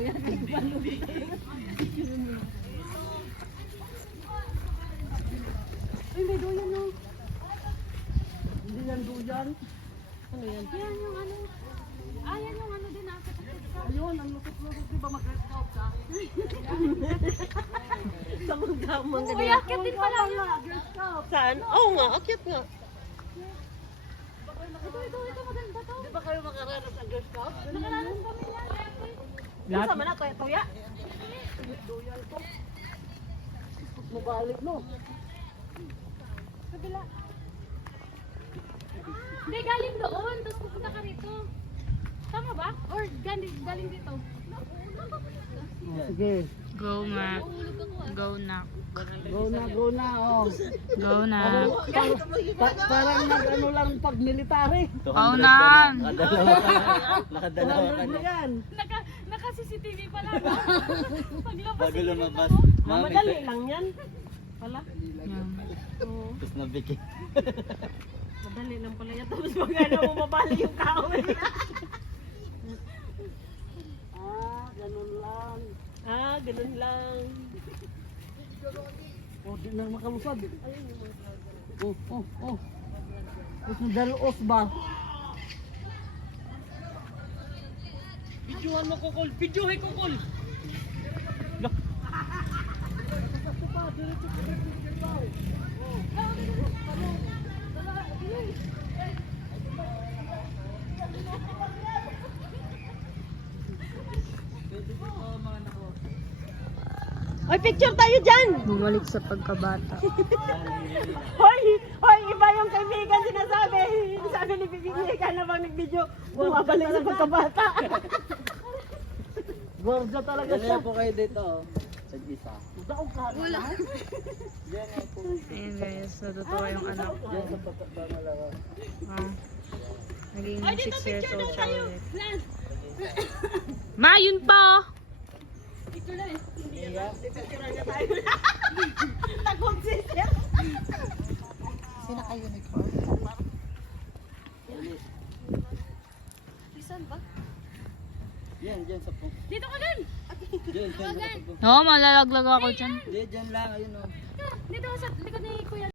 Ay, may duyan no. Hindi yan duyan. Ano yan? Yan yung ano. Yan yung ano din ako. Ayun, ang lukot-lukot. Di ba mag-scout ka? Sa manggamang ganyan. Uy, akit din pala yun. Girl Scout. Saan? Oo nga, akit nga. Ito maganda to. Di ba kayo makaranas sa Girl Scout? Nakalalas kami yan. Lahat? Sama na, tuya? Duyan to. Mabalik no. Kabila. Hindi, galing doon. Tapos pupunta ka rito. Tama ba? Or galing dito? Sige. Go nga. Go na. Go na, oh. Go na. Parang nag-ano lang pag military. Oh, nan. Nakadalawa ka na na. yan. Naka-CCTV pala. No? Paglabas Bago lumabas. Madali lang yan. Pala. Yan. Oo. Tapos nabiki. Madali lang pala yan. Tapos pag ano, mababali yung kahoy. Ganun lang. Ganun lang. Oh, di na makalusad. Oh. Tapos nadaluos ba? Videohan mo kukul. Videohin kukul. Oy, picture tayo dyan! Bumalik sa pagkabata. Hoy, iba yung kaibigan sinasabi. Sabi ni Bibigay ka na bang nag-video, bumabalik sa pagkabata. Gorda talaga siya. Yan po kayo dito. Tag-isa. Daog ka. Wala. Yan nga po. Ayan guys, natutuwa yung anak ko. Yan sa pangalawa. Naging 6 years old siya ulit. Ma, yun pa! Takot siya. Sina kayo uniform? Saan ba? Yan, dyan sa pong. Dito ka gan! Dyan sa pong. Oo, malalaglag ako dyan. Dyan lang, ayun o. Dito sa likod ni Kuya.